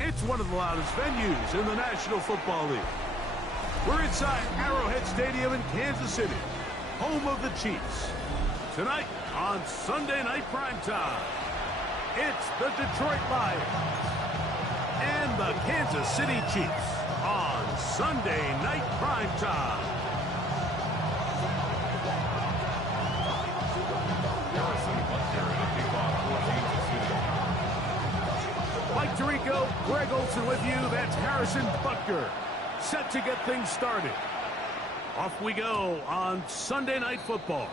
It's one of the loudest venues in the National Football League. We're inside Arrowhead Stadium in Kansas City, home of the Chiefs. Tonight on Sunday Night Primetime, it's the Detroit Lions and the Kansas City Chiefs on Sunday Night Primetime. Mike Tirico, Greg Olsen with you. That's Harrison Butker, set to get things started. Off we go on Sunday Night Football.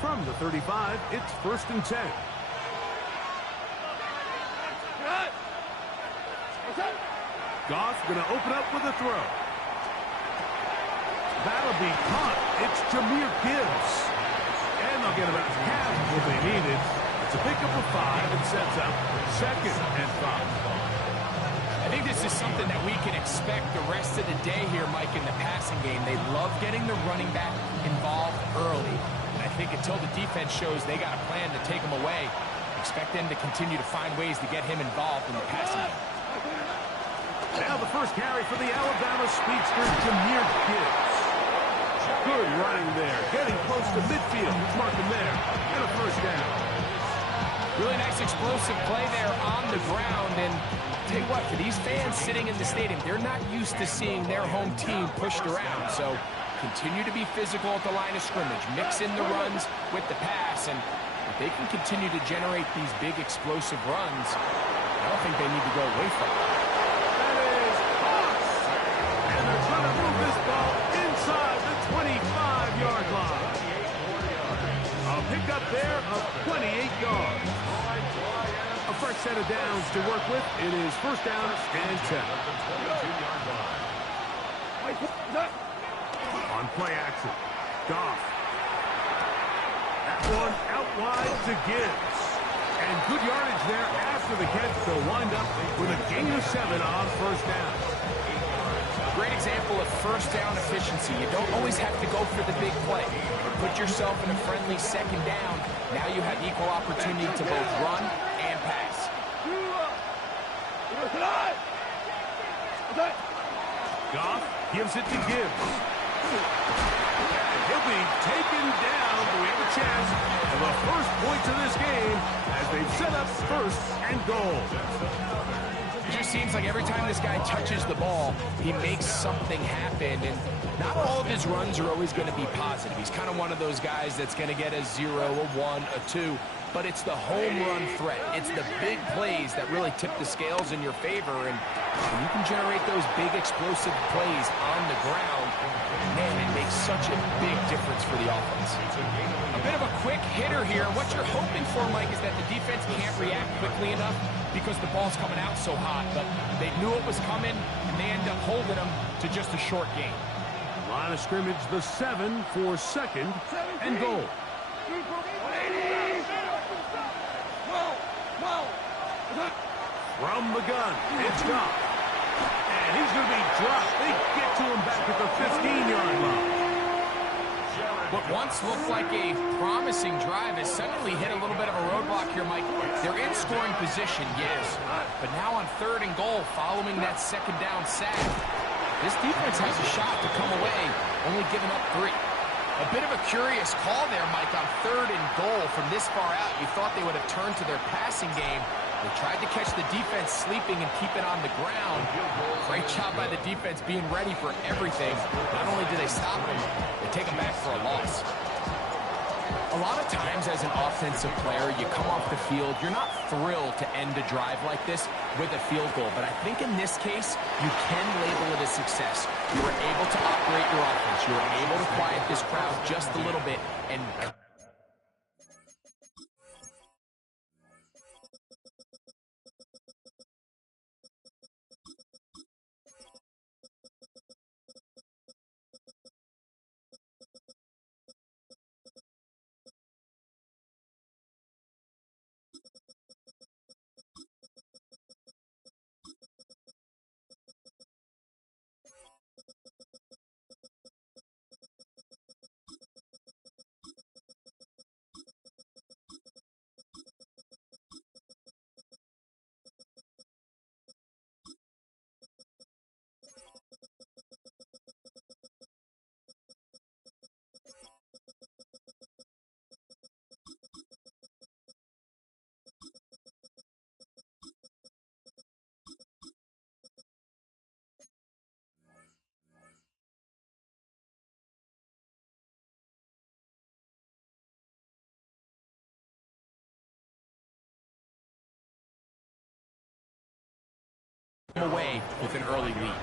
From the 35, it's 1st and 10. Goff going to open up with a throw. That'll be caught. It's Jahmyr Gibbs. And they'll get about half of what they needed. It's a pickup of 5 and sets up 2nd and 5. I think this is something that we can expect the rest of the day here, Mike, in the passing game. They love getting the running back involved early. And I think until the defense shows they got a plan to take him away, expect them to continue to find ways to get him involved in the passing game. Now the first carry for the Alabama speedster, Jahmyr Gibbs. Good running there, getting close to midfield. Mark him there, and a 1st down. Really nice explosive play there on the ground. And tell you what, for these fans sitting in the stadium, they're not used to seeing their home team pushed around. So continue to be physical at the line of scrimmage. Mix in the runs with the pass. And if they can continue to generate these big explosive runs, I don't think they need to go away from it. That is Fox. And they're trying to move this ball inside the 25-yard line. A pickup there of 28 yards. A fresh set of downs to work with. It is 1st down and 10. On play action, Goff. That one out wide to Gibbs. And good yardage there after the catch. They'll wind up with a gain of 7 on 1st down. Great example of 1st down efficiency. You don't always have to go for the big play. Put yourself in a friendly 2nd down. Now you have equal opportunity to both run and pass. Goff gives it to Gibbs. He'll be taken down, but we have a chance of the first points of this game as they've set up 1st and goal. It just seems like every time this guy touches the ball, he makes something happen. And not all of his runs are always going to be positive. He's kind of one of those guys that's going to get a 0, a 1, a 2. But it's the home run threat. It's the big plays that really tip the scales in your favor. And when you can generate those big explosive plays on the ground, man, it makes such a big difference for the offense. A bit of a quick hitter here. What you're hoping for, Mike, is that the defense can't react quickly enough because the ball's coming out so hot. But they knew it was coming, and they end up holding them to just a short gain. Line of scrimmage, the 7 for 2nd and goal. From the gun, it's Goff. And he's going to be dropped. They get to him back at the 15-yard line. What once looked like a promising drive has suddenly hit a little bit of a roadblock here, Mike. They're in scoring position, yes. But now on 3rd and goal, following that 2nd down sack, this defense has a shot to come away, only giving up 3. A bit of a curious call there, Mike, on 3rd and goal from this far out. You thought they would have turned to their passing game. They tried to catch the defense sleeping and keep it on the ground. Great job by the defense being ready for everything. Not only do they stop them, they take them back for a loss. A lot of times as an offensive player, you come off the field, you're not thrilled to end a drive like this with a field goal. But I think in this case, you can label it a success. You were able to operate your offense. You were able to quiet this crowd just a little bit and away with an early lead.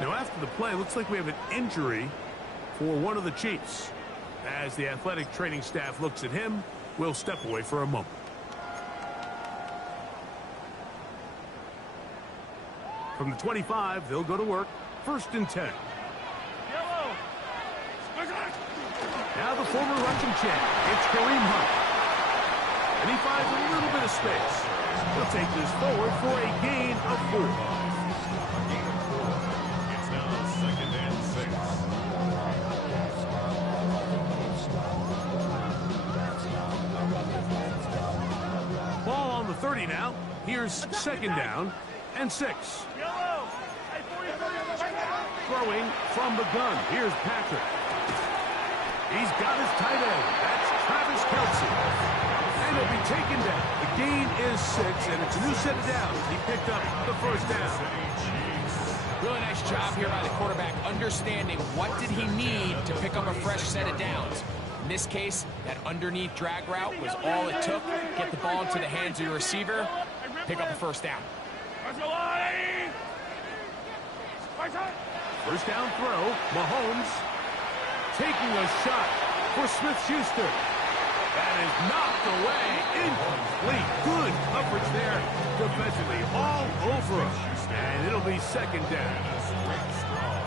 Now, after the play, looks like we have an injury for one of the Chiefs. As the athletic training staff looks at him, we'll step away for a moment. From the 25, they'll go to work. 1st and 10. Now the former Russian champ, it's Kareem Hunt. And he finds a little bit of space. He'll take this forward for a gain of 4. It's now 2nd and 6. Ball on the 30 now. Here's 2nd down and 6. Throwing from the gun. Here's Patrick. He's got his tight end. That's Travis Kelce. And he'll be taken down. The gain is 6, and it's a new set of downs. He picked up the 1st down. Really nice job here by the quarterback, understanding what did he need to pick up a fresh set of downs. In this case, that underneath drag route was all it took. Get the ball into the hands of your receiver, pick up a 1st down. 1st down throw, Mahomes taking a shot for Smith-Schuster. That is knocked away, incomplete. Good coverage there defensively, all over him. And it'll be 2nd down.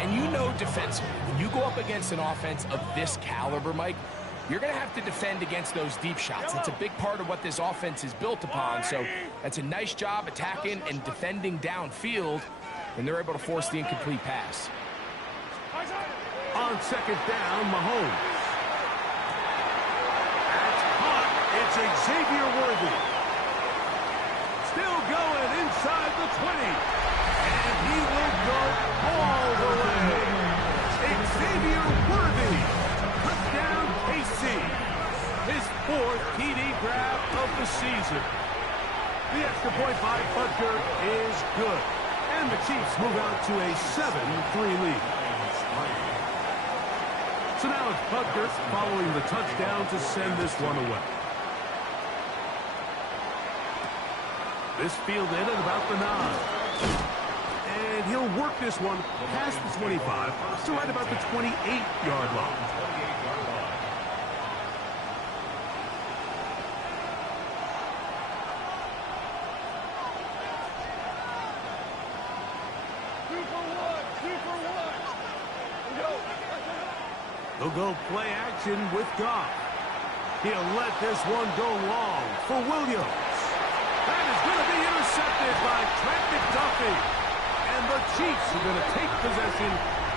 And you know defensively, when you go up against an offense of this caliber, Mike, you're going to have to defend against those deep shots. It's a big part of what this offense is built upon. So that's a nice job attacking and defending downfield, and they're able to force the incomplete pass. On 2nd down, Mahomes. That's caught. It's Xavier Worthy. Still going inside the 20. And he will go all the way. Xavier Worthy. Touchdown, KC. His 4th TD grab of the season. The extra point by Butker is good. And the Chiefs move out to a 7-3 lead. So now it's Butker following the touchdown to send this one away. This fielded at about the 9. And he'll work this one past the 25 to right about the 28-yard line. He'll go play action with Goff. He'll let this one go long for Williams. That is going to be intercepted by Trent McDuffie. And the Chiefs are going to take possession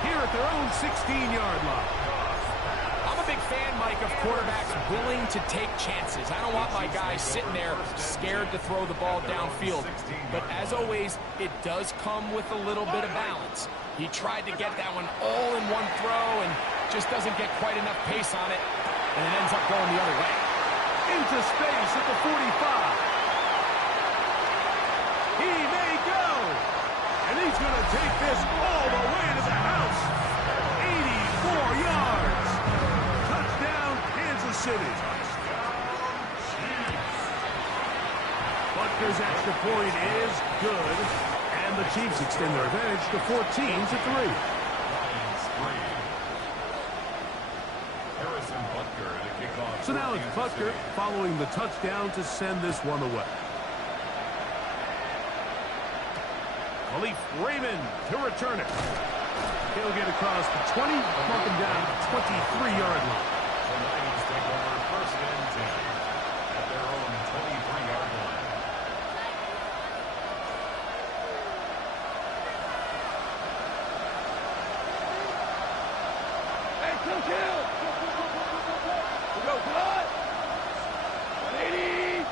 here at their own 16-yard line. I'm a big fan, Mike, of quarterbacks willing to take chances. I don't want my guys sitting there scared to throw the ball downfield. But as always, it does come with a little bit of balance. He tried to get that one all in one throw and just doesn't get quite enough pace on it, and it ends up going the other way. Into space at the 45. He may go. And he's going to take this all the way to the house. 84 yards. Touchdown, Kansas City. Butker's extra point is good. And the Chiefs extend their advantage to 14-3. So now it's Butker following the touchdown to send this one away. Khalif Raymond to return it. He'll get across the 20, mark him down at the 23-yard line. The Lions take over 1st and 10 at their own 23-yard line. Hey, kill! Go, come on! 180!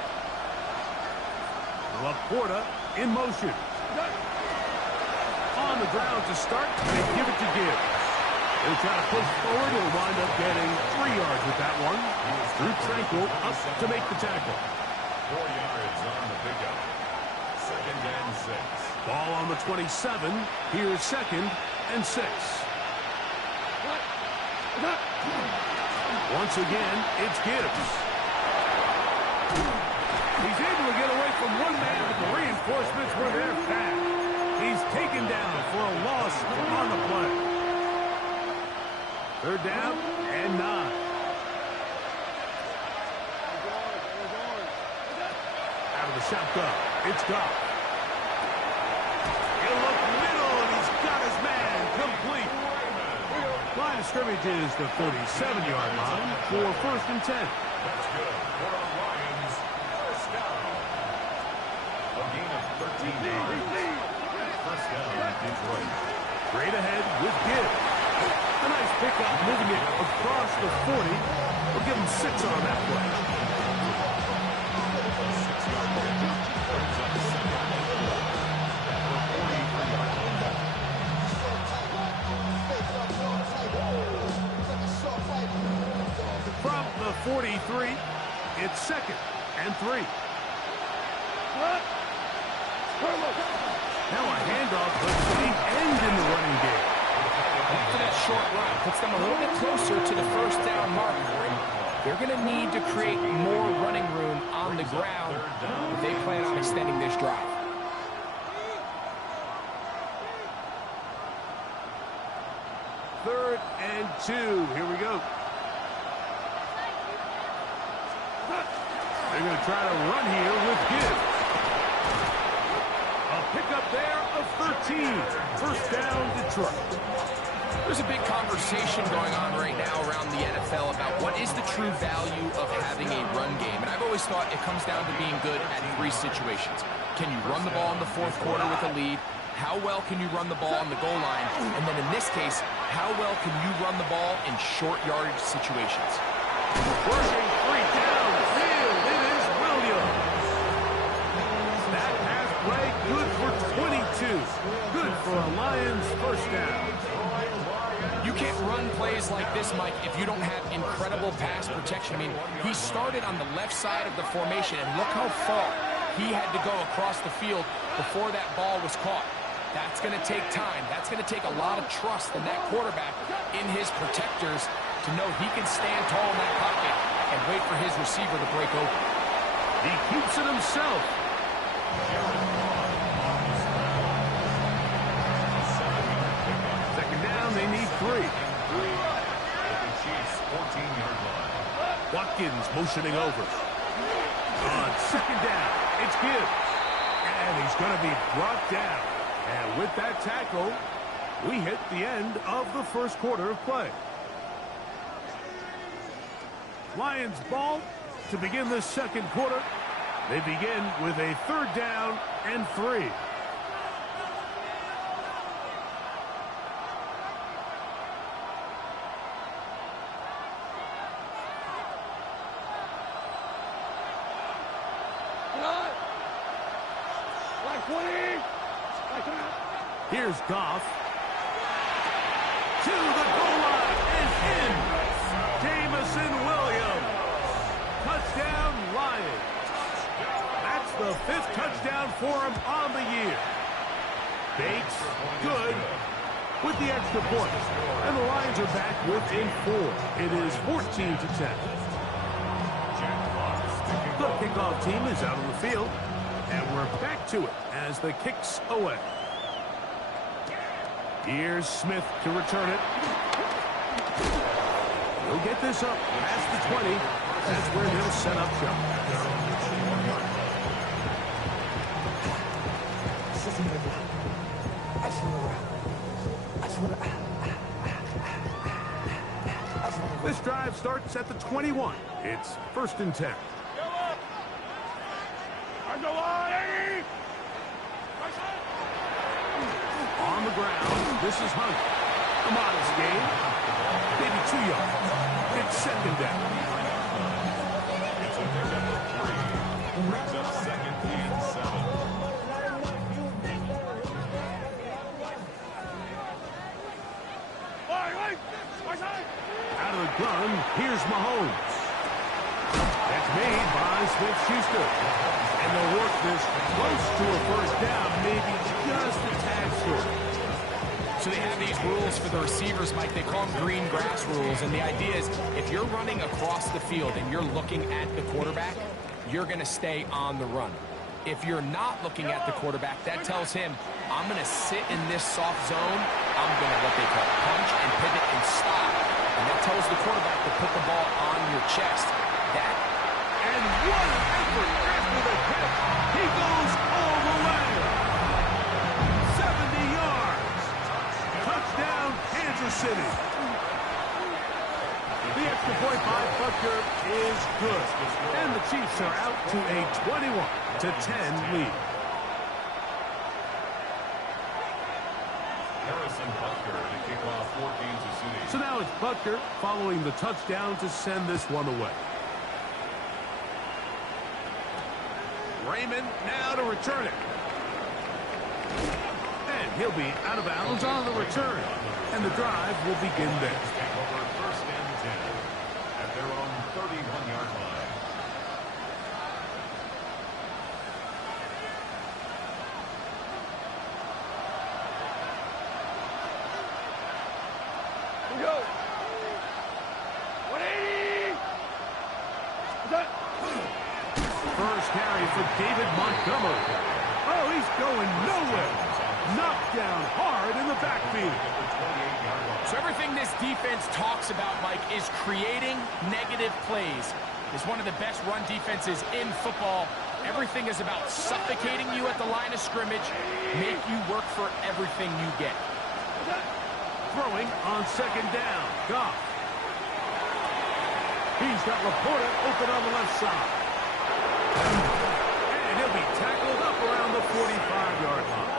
Laporta in motion. On the ground to start, they give it to Gibbs. He'll try to push forward. He'll wind up getting 3 yards with that one. Drew Tranquill up to make the tackle. 4 yards on the pickup. 2nd and 6. Ball on the 27. Here's 2nd and 6. Once again, it's Gibbs. He's able to get away from one man, but the reinforcements were there fast. He's broke up. It's Goff. He'll look middle, and he's got his man complete. Line of scrimmage is the 37-yard line for 1st and 10. That's good for the Lions. First down. A gain of 13 yards. First down, Detroit. Straight ahead with Gibbs. A nice pickup, moving it across the 40. We'll give him 6 on that play. From the 43, it's 2nd and 3. Now a handoff looks to the end in the running game. After that short run, puts them a little bit closer to the first down marker. They're going to need to create more running room on the ground if they plan on extending this drive. Third and 2. Here we go. They're going to try to run here with Gibbs. A pickup there of 13. First down, Detroit. There's a big conversation going on right now around the NFL about what is the true value of having a run game. And I've always thought it comes down to being good at 3 situations. Can you run the ball in the 4th quarter with a lead? How well can you run the ball on the goal line? And then in this case, how well can you run the ball in short yardage situations? Pushing 3 downfield. It is Williams. That pass play good for 22. Good for a Lions first down. You can't run plays like this, Mike, if you don't have incredible pass protection. I mean, he started on the left side of the formation, and look how far he had to go across the field before that ball was caught. That's going to take time. That's going to take a lot of trust in that quarterback, in his protectors, to know he can stand tall in that pocket and wait for his receiver to break open. He keeps it himself. Second down, they need 3. The Chiefs, 14-yard line. Watkins motioning over. On second down, it's Gibbs. And he's going to be brought down. And with that tackle, we hit the end of the first quarter of play. Lions ball to begin the second quarter. They begin with a 3rd down and 3. Here's Goff. To the goal line is in. Jameson Williams. Touchdown, Lions. That's the 5th touchdown for him on the year. Bates, good, with the extra point. And the Lions are back within 4. It is 14-10. The kickoff team is out on the field. And we're back to it as the kick's away. Here's Smith to return it. He'll get this up past the 20. That's where they'll set up shop. This drive starts at the 21. It's 1st and 10. On the ground, this is Hunt. A modest gain. Maybe 2 yards. It's second down. It's a pickup of 3. Brings up 2nd and 7. Out of the gun, here's Mahomes. That's made by Smith-Schuster. And they'll work this close to a first down, maybe just a tad short. So they have these rules for the receivers, Mike. They call them green grass rules. And the idea is if you're running across the field and you're looking at the quarterback, you're going to stay on the run. If you're not looking at the quarterback, that tells him, I'm going to sit in this soft zone. I'm going to what they call punch and pivot and stop. And that tells the quarterback to put the ball on your chest. That. And what an effort after the catch. He goes good. And the Chiefs are out to a 21-10 lead. Harrison Butker to kick off for Kansas City. So now it's Butker following the touchdown to send this one away. Raymond now to return it. And he'll be out of bounds on the return. And the drive will begin there. Take over first and 10 at their own 31-yard line. Here we go. 180. First carry for David Montgomery. Oh, he's going nowhere. Knocked down hard in the backfield. So everything this defense talks about, Mike, is creating negative plays. It's one of the best run defenses in football. Everything is about suffocating you at the line of scrimmage, make you work for everything you get. Throwing on second down. Goff. He's got Laporta open on the left side. And he'll be tackled up around the 45-yard line.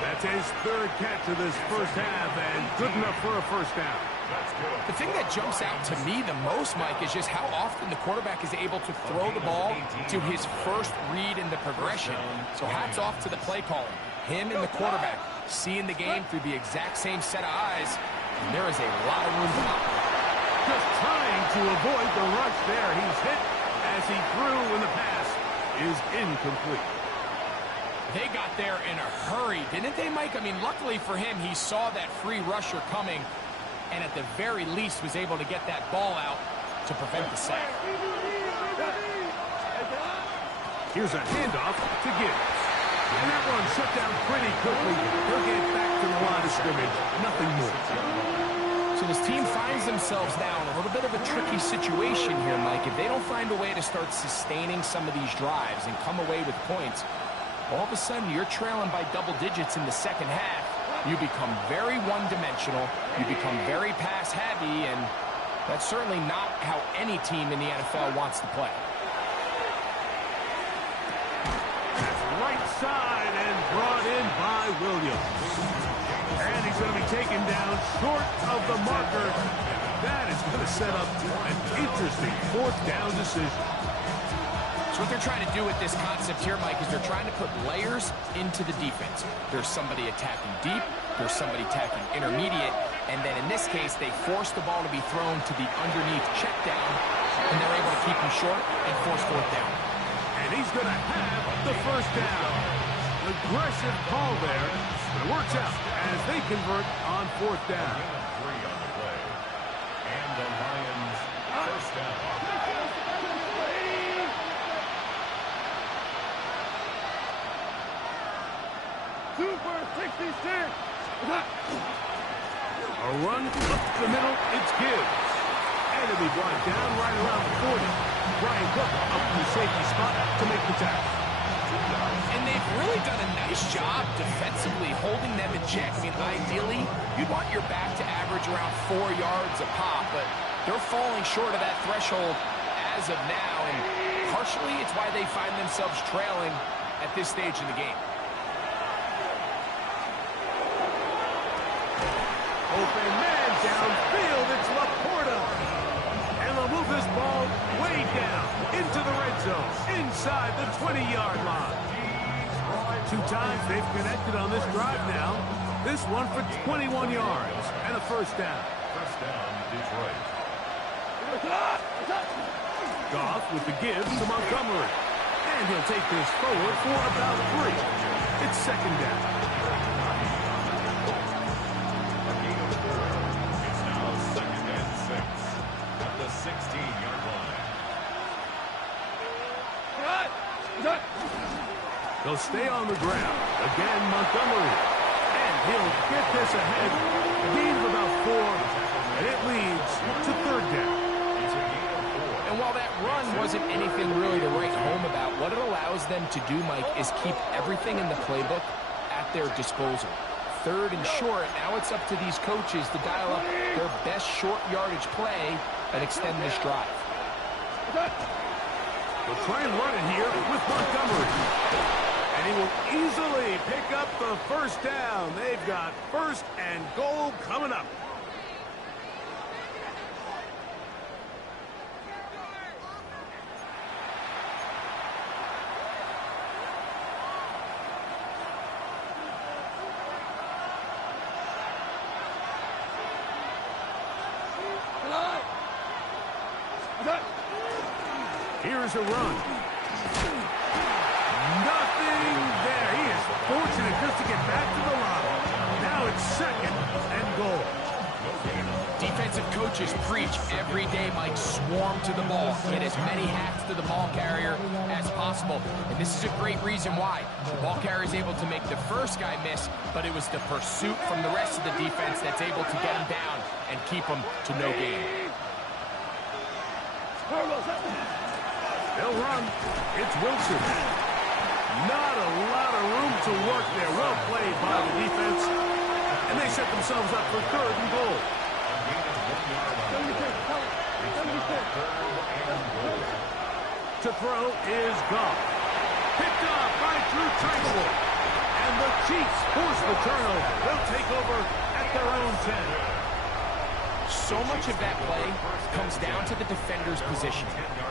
That's his third catch of this first half, and good enough for a first down. The thing that jumps out to me the most, Mike, is just how often the quarterback is able to throw the ball to his first read in the progression. So hats off to the play calling. Him and the quarterback seeing the game through the exact same set of eyes, and there is a lot of room to operate. Just trying to avoid the rush there. He's hit as he threw, and the pass is incomplete. They got there in a hurry, didn't they, Mike? I mean, luckily for him, he saw that free rusher coming, and at the very least was able to get that ball out to prevent the sack. Here's a handoff to Gibbs. And that one shut down pretty quickly. He'll get back to the line of scrimmage. Nothing more. So this team finds themselves now in a little bit of a tricky situation here, Mike. If they don't find a way to start sustaining some of these drives and come away with points, all of a sudden you're trailing by double digits in the second half. You become very one-dimensional. You become very pass-heavy, and that's certainly not how any team in the NFL wants to play. That's right side and brought in by Williams. And he's going to be taken down short of the marker. That is going to set up an interesting fourth down decision. So what they're trying to do with this concept here, Mike, is they're trying to put layers into the defense. There's somebody attacking deep, there's somebody attacking intermediate, and then in this case, they force the ball to be thrown to the underneath check down, and they're able to keep him short and force fourth down. And he's going to have the first down. Aggressive call there, but it works out as they convert on fourth down. 3 on the play. And the Lions first down. Super 66. A run up the middle, it's Gibbs. And he'll be brought down right around the 40. Brian Cook up in the safety spot to make the tackle. And they've really done a nice job defensively holding them in check. I mean, ideally, you'd want your back to average around 4 yards a pop, but they're falling short of that threshold as of now, and partially it's why they find themselves trailing at this stage in the game. Open man downfield, it's Laporta. And they'll move this ball way down into the red zone, inside the 20-yard line. 2 times they've connected on this drive now. This one for 21 yards and a first down. First down, Detroit. Goff with the give to Montgomery. And he'll take this forward for about 3. It's second down. It's now 2nd and 6 at the 16-yard line. They'll stay on the ground. Again, Montgomery. And he'll get this ahead. A gain of about 4. And it leads to third down. And while that run wasn't anything really to write home about, what it allows them to do, Mike, is keep everything in the playbook at their disposal. Third and short, now it's up to these coaches to dial up their best short yardage play and extend this drive. They'll try and run it here with Montgomery. And he will easily pick up the first down. They've got 1st and goal coming up. Here's a run. Nothing there. He is fortunate just to get back to the line. Now it's 2nd and goal. Defensive coaches preach every day, Mike, swarm to the ball. Get as many hats to the ball carrier as possible. And this is a great reason why. The ball carrier is able to make the first guy miss, but it was the pursuit from the rest of the defense that's able to get him down and keep him to no gain. They'll run. It's Wilson. Not a lot of room to work there. Well played by the defense. And they set themselves up for 3rd and goal. To throw is Goff. Picked up by Drew Tranquill. And the Chiefs force the turnover. They'll take over at their own 10. So much of that play comes down to the defender's position.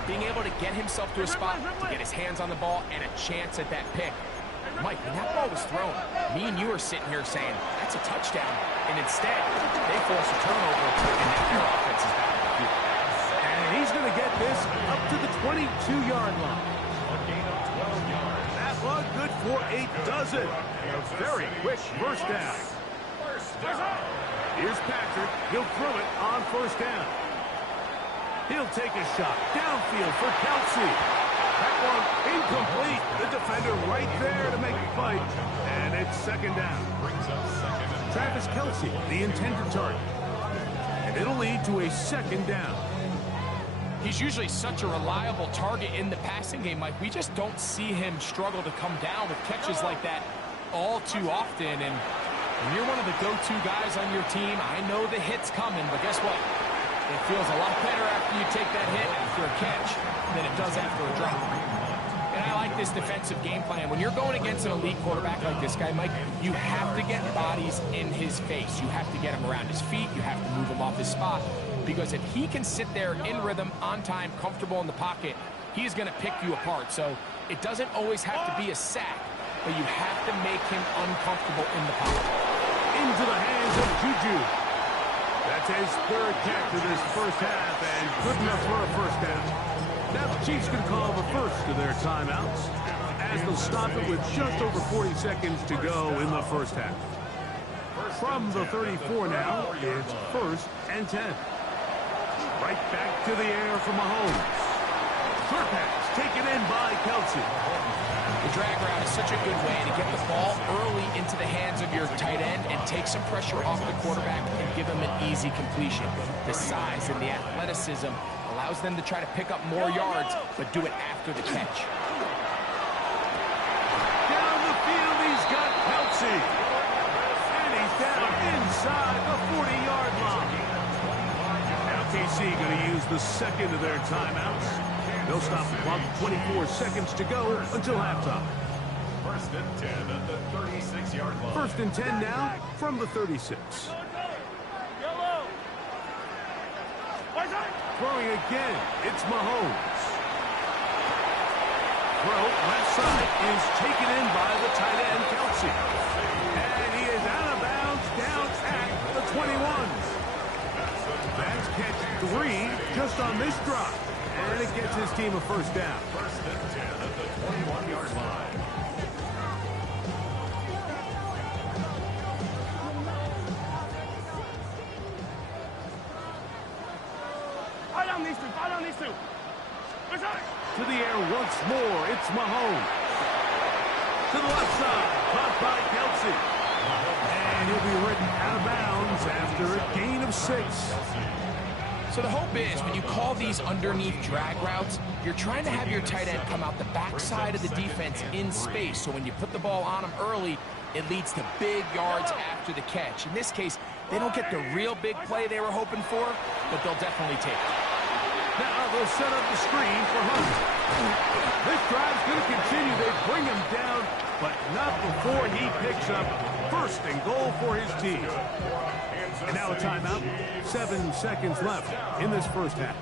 Being able to get himself to a spot, to get his hands on the ball, and a chance at that pick. Mike, when that ball was thrown, me and you are sitting here saying, that's a touchdown. And instead, they force a turnover, and now their offense is back on the field. And he's going to get this up to the 22-yard line. A gain of 12 yards. That one good for 8 dozen. A very quick first down. First down. Here's Patrick. He'll throw it on 1st down. He'll take a shot downfield for Kelce. That one incomplete. The defender right there to make the fight. And it's 2nd down. Brings up 2nd and Travis Kelce, the intended target. And it'll lead to a 2nd down. He's usually such a reliable target in the passing game, Mike. We just don't see him struggle to come down with catches like that all too often. And when you're one of the go-to guys on your team, I know the hit's coming, but guess what? It feels a lot better after you take that hit after a catch than it does after a drop. And I like this defensive game plan. When you're going against an elite quarterback like this guy, Mike, you have to get bodies in his face. You have to get him around his feet. You have to move him off his spot. Because if he can sit there in rhythm, on time, comfortable in the pocket, he's going to pick you apart. So it doesn't always have to be a sack, but you have to make him uncomfortable in the pocket. Into the hands of Juju. That's his 3rd catch of this first half, and good enough for a 1st down. Now the Chiefs can call the first of their timeouts, as they'll stop it with just over 40 seconds to go in the first half. From the 34 now, it's 1st and 10. Right back to the air from Mahomes. Short pass taken in by Kelce. The drag route is such a good way to get the ball early into the hands of your tight end and take some pressure off the quarterback and give him an easy completion. The size and the athleticism allows them to try to pick up more yards, but do it after the catch. Down the field, he's got Kelce. And he's down inside the 40-yard line. Now KC going to use the 2nd of their timeouts. They'll stop the clock. 24 seconds to go until halftime. 1st and 10 at the 36-yard line. 1st and 10 now from the 36. Throwing again, it's Mahomes. Throw left side is taken in by the tight end, Kelce. And he is out of bounds down at the 21. That's catch 3 just on this drive. And it gets his team a 1st down. 1st and 10 at the 21-yard line. Fight on these two. To the air once more, it's Mahomes. To the left side, caught by Kelce. And he'll be ridden out of bounds after a gain of 6. So the hope is when you call these underneath drag routes, you're trying to have your tight end come out the backside of the defense in space. So when you put the ball on him early, it leads to big yards after the catch. In this case, they don't get the real big play they were hoping for, but they'll definitely take it. Now they'll set up the screen for Hunt. This drive's going to continue. They bring him down, but not before he picks up first and goal for his team. And now a timeout. 7 seconds left in this first half.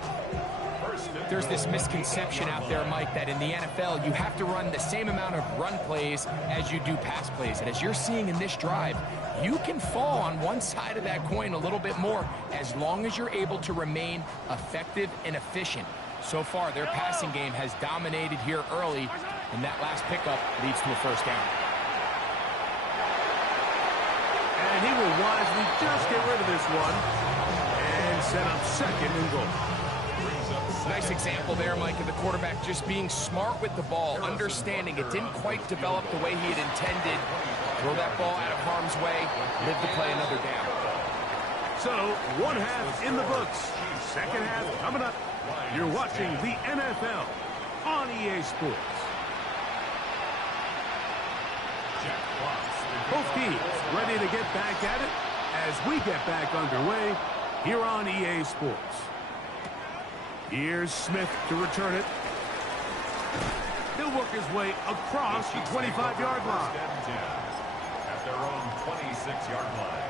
There's this misconception out there, Mike, that in the NFL, you have to run the same amount of run plays as you do pass plays. And as you're seeing in this drive, you can fall on one side of that coin a little bit more as long as you're able to remain effective and efficient. So far, their passing game has dominated here early, and that last pickup leads to a first down. And he will wisely just get rid of this one and set up second and goal. Nice example there, Mike, of the quarterback just being smart with the ball, understanding it didn't quite develop the way he had intended. Throw that ball out of harm's way, live to play another down. So, one half in the books. Second half coming up. You're watching the NFL on EA Sports. Both teams ready to get back at it as we get back underway here on EA Sports. Here's Smith to return it. He'll work his way across the 25-yard line. At their own 26-yard line.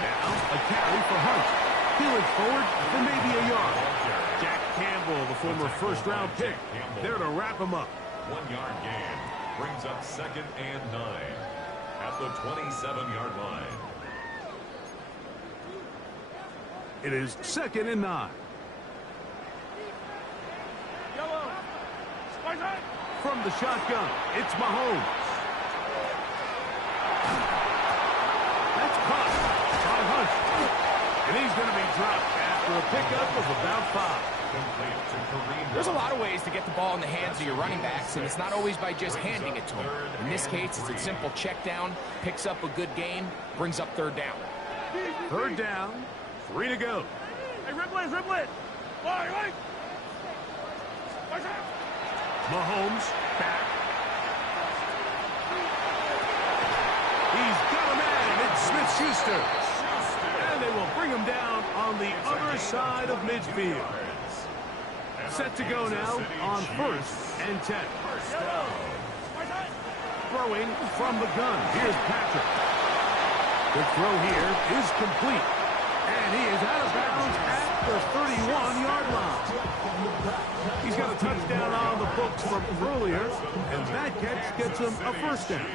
Now a carry for Hunt. Peeling forward for maybe a yard. Jack Campbell, the former first-round pick, there to wrap him up. 1-yard gain brings up 2nd and 9 at the 27-yard line. It is 2nd and 9. From the shotgun, it's Mahomes. That's caught by Hunt. And he's going to be dropped after a pickup of about 5. There's a lot of ways to get the ball in the hands of your running backs, and it's not always by just handing it to them. In this case, it's a simple check down, picks up a good gain, brings up 3rd down. 3rd down, 3 to go. Hey, ribble it. Right. Mahomes back. He's got a man. It's Smith-Schuster. And they will bring him down on the other side of midfield. Set to go now on 1st and 10. Throwing from the gun. Here's Patrick. The throw here is complete. And he is out of bounds at the 31-yard line. He's got a touchdown on the books from earlier, and that catch gets him a first down.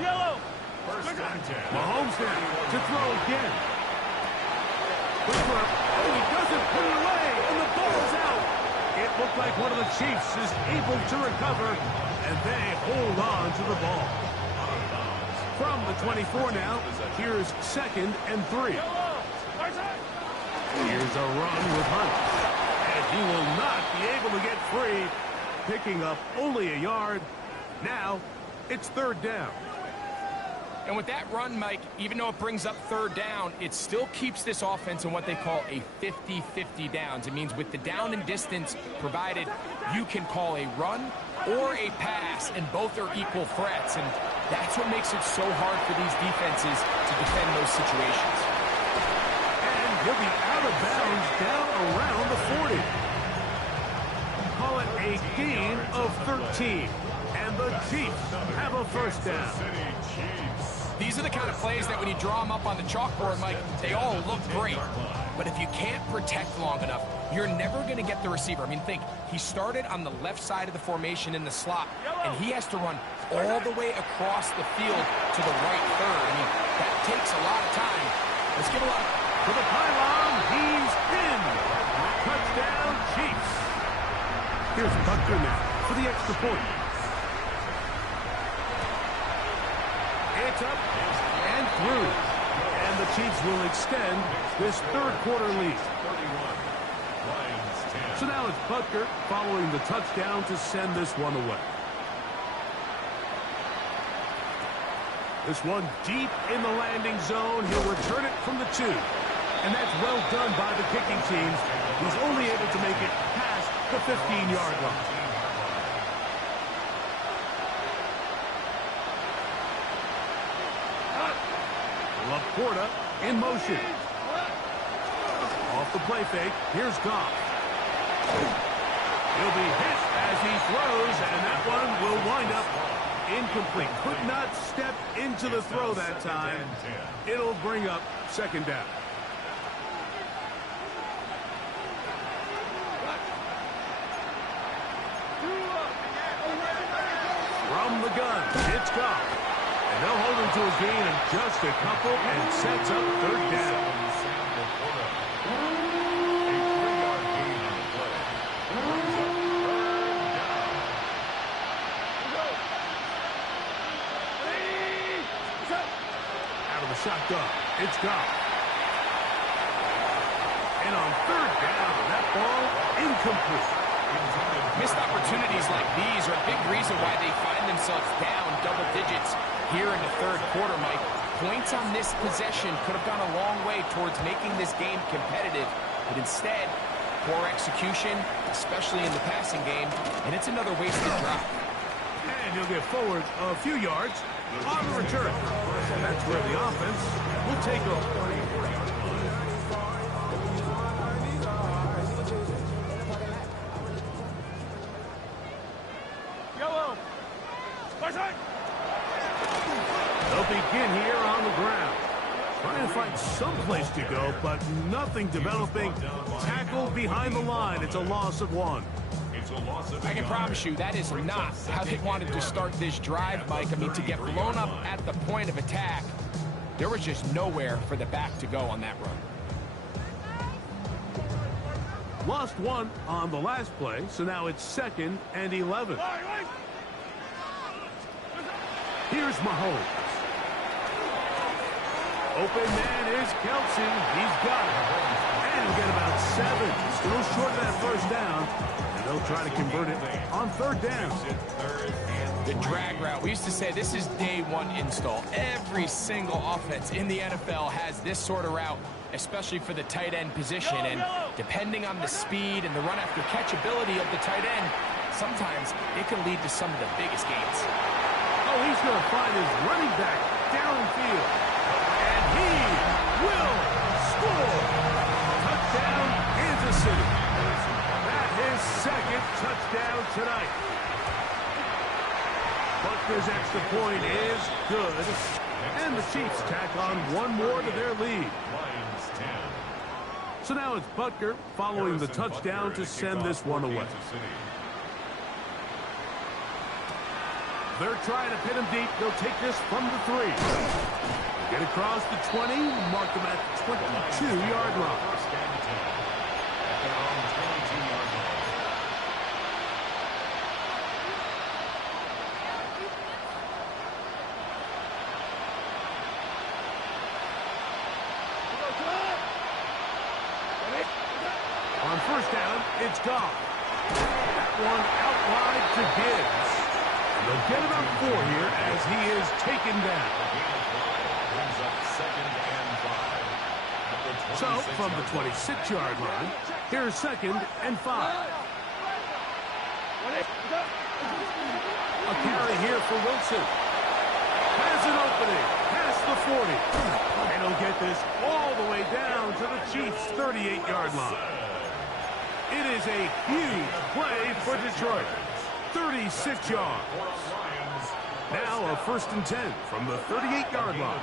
Yellow. Mahomes now to throw again. The throw. Oh, he doesn't put it away, and the ball's out. It looked like one of the Chiefs is able to recover, and they hold on to the ball. From the 24 now, here's 2nd and 3. Here's a run with Hunt. And he will not be able to get free, picking up only a yard. Now, it's 3rd down. And with that run, Mike, even though it brings up 3rd down, it still keeps this offense in what they call a 50-50 downs. It means with the down and distance provided, you can call a run or a pass, and both are equal threats. And that's what makes it so hard for these defenses to defend those situations. And he'll be out of bounds down around the 40. Call it a gain of 13. And the Chiefs have a first down. These are the kind of plays that when you draw them up on the chalkboard, Mike, they all look great. But if you can't protect long enough, you're never going to get the receiver. I mean, think, he started on the left side of the formation in the slot, and he has to run all the way across the field to the right third. I mean, that takes a lot of time. Let's give a lot to the pylon. He's in. Touchdown, Chiefs. Here's Butker now for the extra point. It's up and through. And the Chiefs will extend this 3rd quarter lead. So now it's Butker following the touchdown to send this one away. This one deep in the landing zone. He'll return it from the 2. And that's well done by the kicking teams. He's only able to make it past the 15-yard line. Laporta in motion. Off the play fake, here's Goff. He'll be hit as he throws, and that one will wind up incomplete. Could not step into the throw that time. It'll bring up second down. From the gun, it's Goff. And they'll hold him to a gain of just a couple and sets up third down. Shotgun. It's Goff. And on third down, that ball incomplete. Missed opportunities like these are a big reason why they find themselves down double digits here in the third quarter, Mike. Points on this possession could have gone a long way towards making this game competitive, but instead, poor execution, especially in the passing game, and it's another wasted drop. And he'll get forward a few yards on the return. That's where the offense will take over. Yellow. They'll begin here on the ground. Trying to find some place to go, but nothing developing. Tackled behind the line. It's a loss of 1. I can promise you that is not how they wanted to start this drive, Mike. I mean, to get blown up at the point of attack, there was just nowhere for the back to go on that run. Lost 1 on the last play, so now it's 2nd and 11. Here's Mahomes. Open man is Kelsey. He's got it. And he'll get about 7. Still short of that first down. And they'll try to convert it on third down. The drag route. We used to say this is day 1 install. Every single offense in the NFL has this sort of route, especially for the tight end position. And depending on the speed and the run after catch ability of the tight end, sometimes it can lead to some of the biggest gains. Oh, he's going to find his running back downfield. And he will score. Touchdown, Kansas City. That his 2nd touchdown tonight. Butker's extra point is good. And the Chiefs tack on 1 more to their lead. So now it's Butker following the touchdown to send this one away. They're trying to pin him deep. They'll take this from the 3. Get across the 20, mark them at the 22-yard line. On first down, it's Goff. That one out wide to Gibbs. They'll get about 4 here as he is taken down. So, from the 26-yard line, here's 2nd and 5. A carry here for Wilson. Has an opening past the 40. And he'll get this all the way down to the Chiefs' 38-yard line. It is a huge play for Detroit. 36 yards. Now a 1st and 10 from the 38-yard line.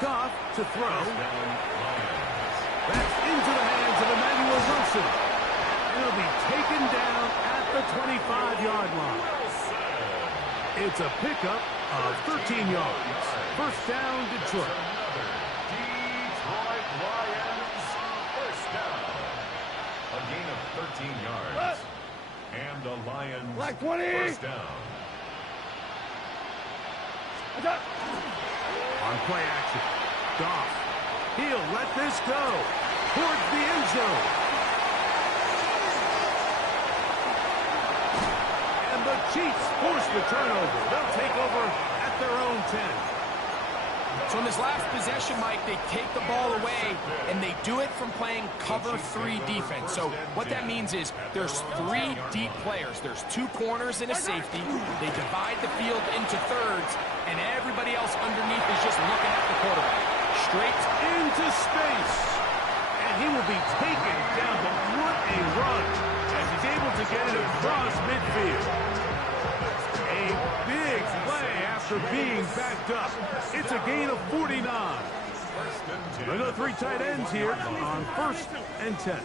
Goff to throw. That's into the hands of Emmanuel Wilson. And he'll be taken down at the 25-yard line. It's a pickup of 13 yards. First down, Detroit. Detroit Lions, first down. A gain of 13 yards. And the Lions, Black 20. first down. On play action, Goff. He'll let this go towards the end zone. And the Chiefs force the turnover. They'll take over at their own 10. So in this last possession, Mike, they take the ball away, and they do it from playing cover 3 defense. So what that means is there's 3 deep players. There's 2 corners and a safety. They divide the field into thirds, and everybody else underneath is just looking at the quarterback. Straight into space. And he will be taken down, but what a run as he's able to get it across midfield. A big play after being backed up. It's a gain of 49. They go 3 tight ends here on 1st and 10.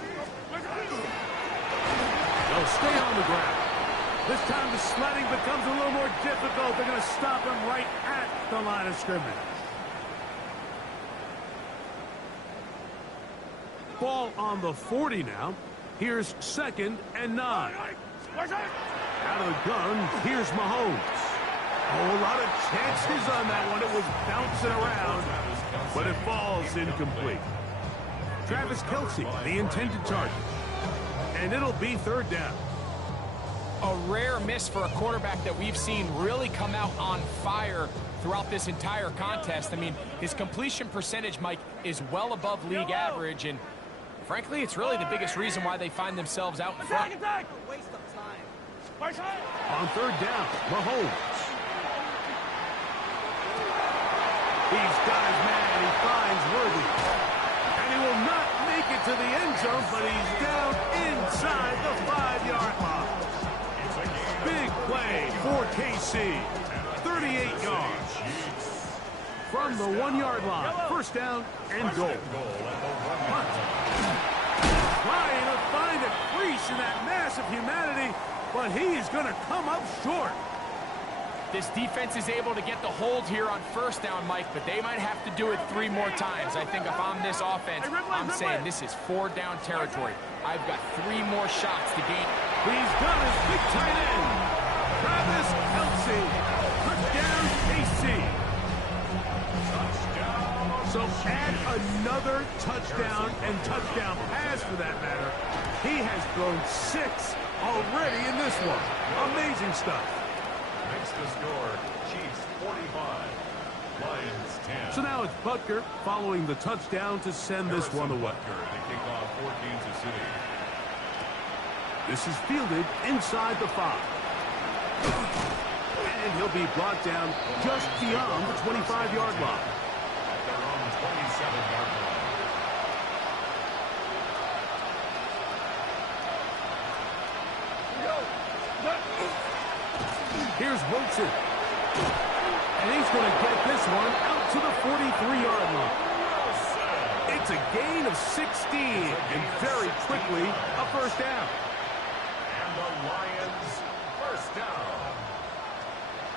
They'll stay on the ground. This time the sledding becomes a little more difficult. They're going to stop him right at the line of scrimmage. Ball on the 40 now. Here's 2nd and 9. Out of the gun, here's Mahomes. Oh, a lot of chances on that one. It was bouncing around, but it falls incomplete. Travis Kelce, the intended target. And it'll be 3rd down. a rare miss for a quarterback that we've seen really come out on fire throughout this entire contest. I mean, his completion percentage, Mike, is well above league average, and frankly, it's really the biggest reason why they find themselves out in front. Waste of time. On 3rd down, Mahomes. He's got his man, he finds Worthy. And he will not make it to the end zone, but he's down inside the 5-yard line. Big play for KC. 38 yards. From the 1-yard line, 1st down and goal. Trying to find a crease in that mass of humanity, but he is going to come up short. This defense is able to get the hold here on 1st down, Mike, but they might have to do it 3 more times. I think if I'm this offense, I'm saying this is 4-down territory. I've got 3 more shots to gain. He's got his big tight end, Travis Kelce. Touchdown, KC. So add another touchdown and touchdown pass for that matter. He has thrown 6 already in this one. Amazing stuff. Makes the score Chiefs 45, Lions 10. So now it's Butker following the touchdown to send this one away. Butker to kick off for Kansas City. This is fielded inside the 5. And he'll be brought down just beyond the 25-yard line. At their own 27-yard line. Here's Wilson. And he's going to get this one out to the 43-yard line. It's a gain of 16, and very quickly a 1st down. And the Lions 1st down.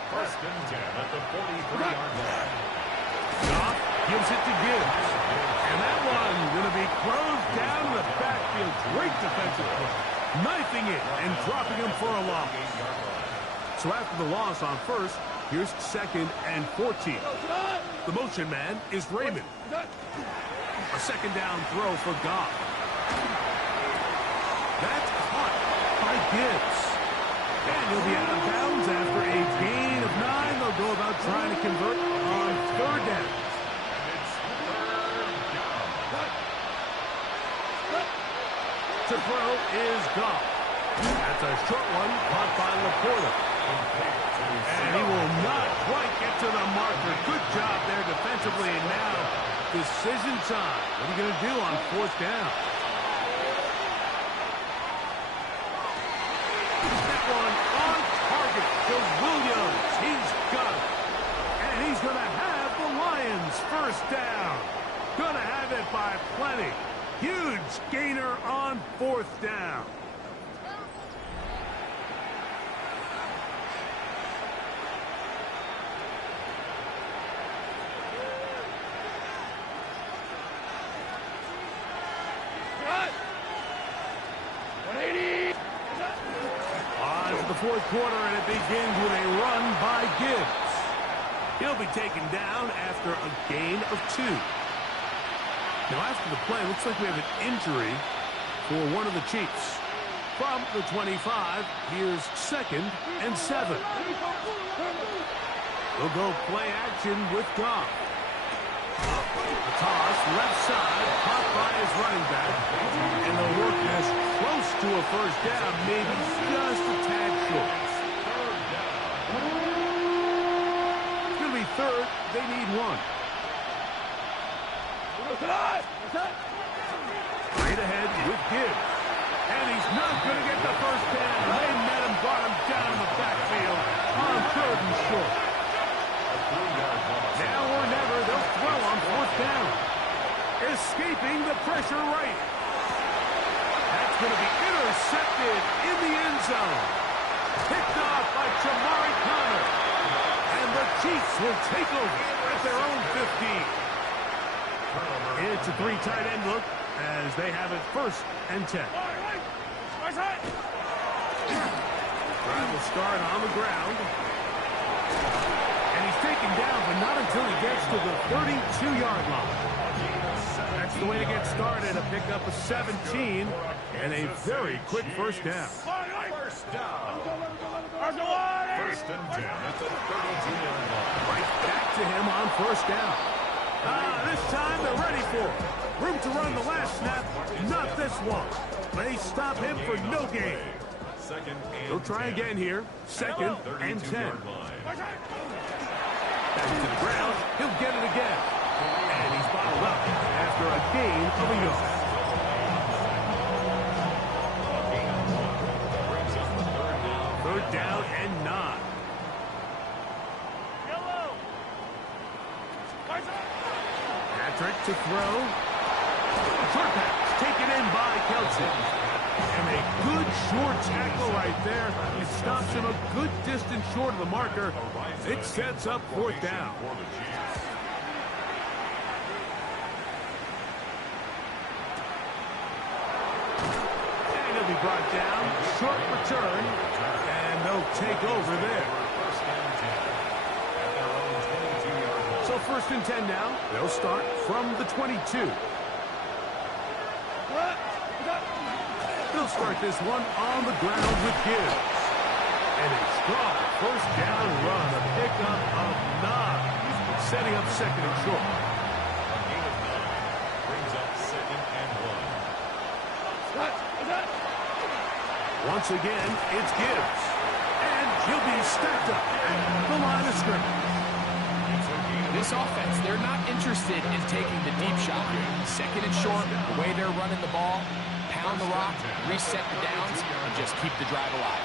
1st and 10 at the 43-yard line. Goff gives it to Gibbs. And that one going to be closed down in the backfield. Great defensive play. Knifing it and dropping him for a loss. So after the loss on 1st, here's 2nd and 14. The motion man is Raymond. A 2nd down throw for Goff. That's caught by Gibbs. And he'll be out of bounds after a gain of 9. They'll go about trying to convert on 3rd down. To throw is Goff. That's a short one caught by Laporta. And he will not quite get to the marker. Good job there defensively. And now decision time. What are you going to do on 4th down? That one on target for Williams. He's got it. And he's going to have the Lions 1st down. Going to have it by plenty. Huge gainer on 4th down. On to the 4th quarter, and it begins with a run by Gibbs. He'll be taken down after a gain of 2. Now, after the play, looks like we have an injury for one of the Chiefs. From the 25, here's 2nd and 7. They'll go play action with Goff. The toss, left side, caught by his running back. And they'll work this close to a 1st down, maybe just a tad short. It's going to be 3rd. They need 1. Straight ahead with Gibbs. And he's not going to get the first down. They met him, brought him down in the backfield on 3rd and short. Now or never, they'll throw on 4th down. Escaping the pressure right. That's going to be intercepted in the end zone. Picked off by Jamari Connor. And the Chiefs will take over at their own 15. It's a 3 tight end look as they have it 1st and 10. Drive will start on the ground. And he's taken down, but not until he gets to the 32-yard line. That's the way to get started, a pickup of 17 and a very quick 1st down. First down. 1st and 10 at the 32-yard line. Right back to him on 1st down. This time they're ready for it. Room to run the last snap, not this one. They stop him for no gain. He'll try again here. 2nd and 10. Back to the ground. He'll get it again. And he's bottled up after a gain of a yard. Third down and 9. Patrick to throw. Short pass taken in by Kelce. And a good short tackle right there. It stops him a good distance short of the marker. It sets up 4th down. And he'll be brought down. Short return. And they'll take over there. So 1st and 10 now. They'll start from the 22. They'll start this one on the ground with Gibbs. And a strong 1st down run, a pickup of 9. Setting up 2nd and short. A gain of 9 brings up 2nd and 1. Once again, it's Gibbs. And he'll be stacked up at the line of scrimmage. This offense, they're not interested in taking the deep shot here. 2nd and short, the way they're running the ball, pound the rock, reset the downs, and just keep the drive alive.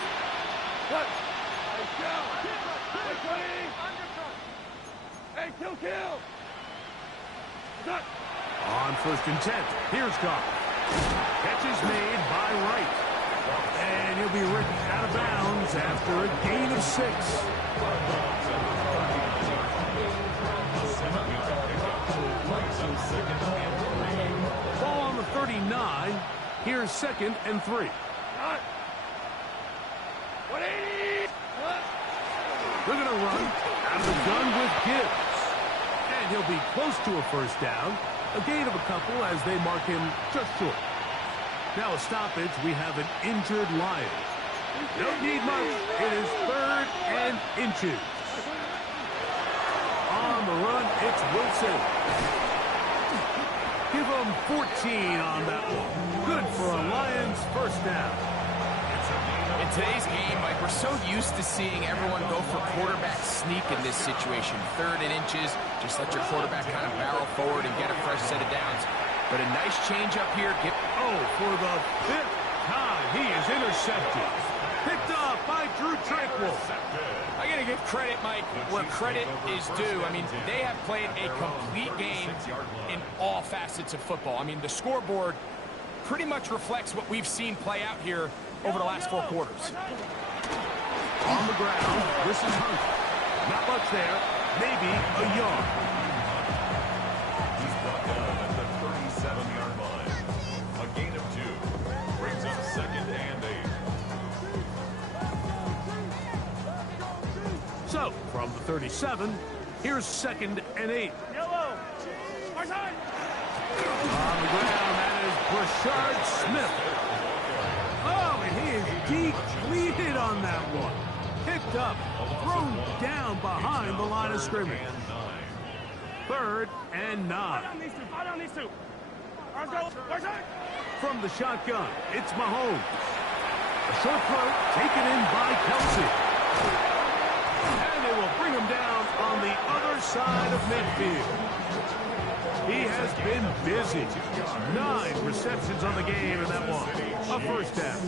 On 1st and 10, here's Goff. Catch is made by Wright. And he'll be written out of bounds after a gain of 6. Ball on the 39. Here's 2nd and 3. They're going to run out of the gun with Gibbs. And he'll be close to a 1st down. A gain of a couple as they mark him just short. Now a stoppage. We have an injured Lion. Don't need much. It is 3rd and inches. On the run, it's Wilson. Give him 14 on that one. Good for a Lions 1st down. In today's game, Mike, we're so used to seeing everyone go for quarterback sneak in this situation. 3rd and inches, just let your quarterback kind of barrel forward and get a fresh set of downs. But a nice change up here. For the 5th time, he is intercepted. Picked off by Drew Tranquill. I got to give credit, Mike, where credit is due. I mean, they have played a complete game in all facets of football. I mean, the scoreboard pretty much reflects what we've seen play out here over the last 4 quarters. On the ground, this is Hunt. Not much there, maybe a yard. He's brought down at the 37-yard line. A gain of 2 brings up 2nd and 8. So, from the 37, here's 2nd and 8. On the ground, that is Brashard Smith. Oh, and he is depleted on that one. Picked up, thrown down behind the line of scrimmage. 3rd and 9. From the shotgun, it's Mahomes. A short throw taken in by Kelce. And they will bring him down on the other side of midfield. He has been busy. 9 receptions on the game, and that one, a first down.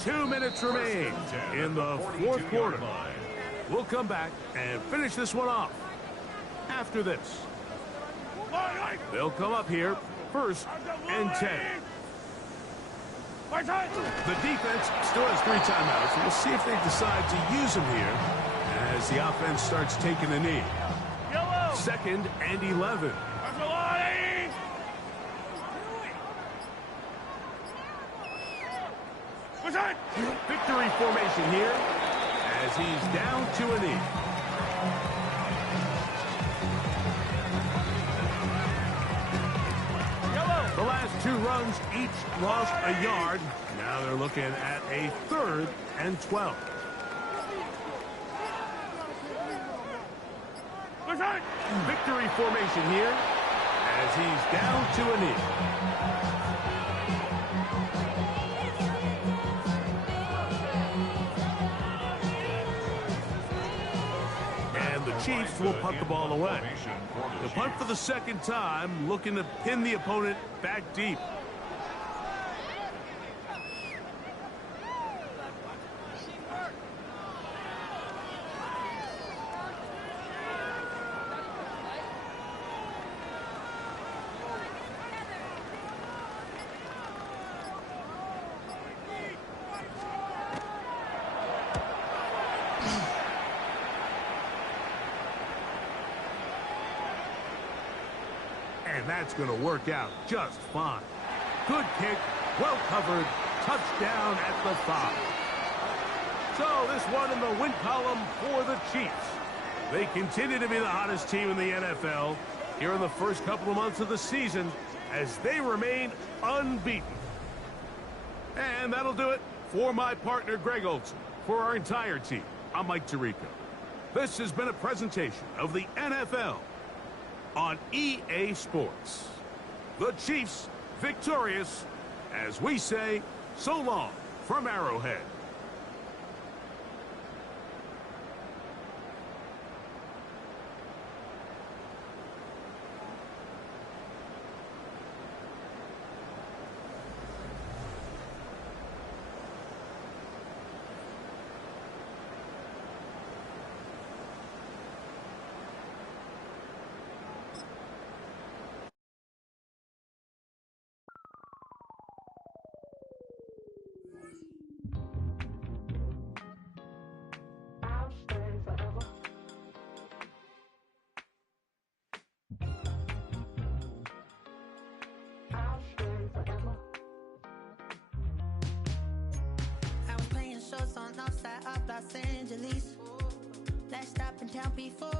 2 minutes remain in the fourth quarter. We'll come back and finish this one off after this. They'll come up here, 1st and 10. The defense still has 3 timeouts, and we'll see if they decide to use them here as the offense starts taking a knee. 2nd and 11. Victory formation here as he's down to a knee. The last 2 runs each lost a yard. Now they're looking at a 3rd and 12. Victory formation here as he's down to a knee. And the Chiefs will punt the ball away. The punt for the 2nd time, looking to pin the opponent back deep. And that's going to work out just fine. Good kick, well covered, touchdown at the 5. So this one in the win column for the Chiefs. They continue to be the hottest team in the NFL here in the first couple of months of the season as they remain unbeaten. And that'll do it for my partner Greg Olson. For our entire team, I'm Mike Tirico. This has been a presentation of the NFL on EA Sports. The Chiefs victorious as we say so long from Arrowhead. On outside of Los Angeles. Last stop in town before